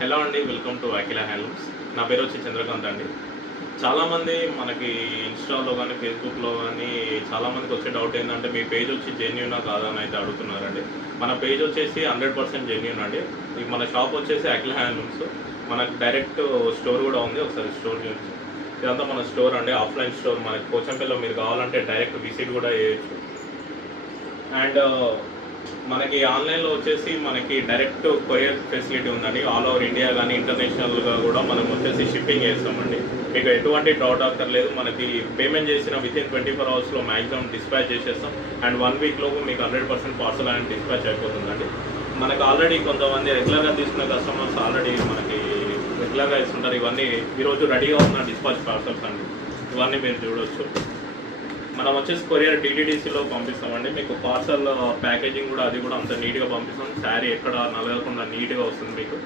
Hello అండి, welcome to Akhila handlooms. నా పేరు వచ్చి చంద్రకాంత్ అండి. చాలామంది మనకి ఇన్స్టాలో కానీ ఫేస్బుక్లో కానీ చాలామందికి వచ్చే డౌట్ ఏంటంటే మీ పేజ్ వచ్చి జెన్యూనా కాదా అని అయితే అడుగుతున్నారండి. మన పేజ్ వచ్చేసి 100% జెన్యూన్ అండి. మన షాప్ వచ్చేసి అఖిల హ్యాండ్లూమ్స్. మనకు డైరెక్ట్ స్టోర్ కూడా ఉంది. ఒకసారి స్టోర్ చూసి ఇదంతా మన స్టోర్ అండి, ఆఫ్లైన్ స్టోర్. మనకి పోచంపల్లిలో మీరు కావాలంటే డైరెక్ట్ విజిట్ కూడా చేయొచ్చు. అండ్ మనకి ఆన్లైన్లో వచ్చేసి మనకి డైరెక్ట్ కొరియర్ ఫెసిలిటీ ఉందండి. ఆల్ ఓవర్ ఇండియా కానీ ఇంటర్నేషనల్గా కూడా మనం వచ్చేసి షిప్పింగ్ చేస్తామండి. మీకు ఎటువంటి డౌట్ అక్కర్లేదు. మనకి పేమెంట్ చేసిన వితిన్ 24 అవర్స్లో మ్యాక్సిమం డిస్పాచ్ చేసేస్తాం. అండ్ 1 వీక్లోపు మీకు 100% పార్సల్ అనేది డిస్పాచ్ అయిపోతుందండి. మనకు ఆల్రెడీ కొంతమంది రెగ్యులర్గా తీసుకున్న కస్టమర్స్ ఆల్రెడీ మనకి రెగ్యులర్గా ఇస్తుంటారు. ఇవన్నీ ఈరోజు రెడీగా ఉన్న డిస్పాచ్ పార్సల్స్ అండి. ఇవన్నీ మీరు చూడవచ్చు. మనం వచ్చేసి కొరియర్ DTDCలో పంపిస్తామండి. మీకు పార్సల్ ప్యాకేజింగ్ కూడా అది కూడా అంత నీట్గా పంపిస్తాం. శారీ ఎక్కడ నలగకుండా నీట్గా వస్తుంది మీకు.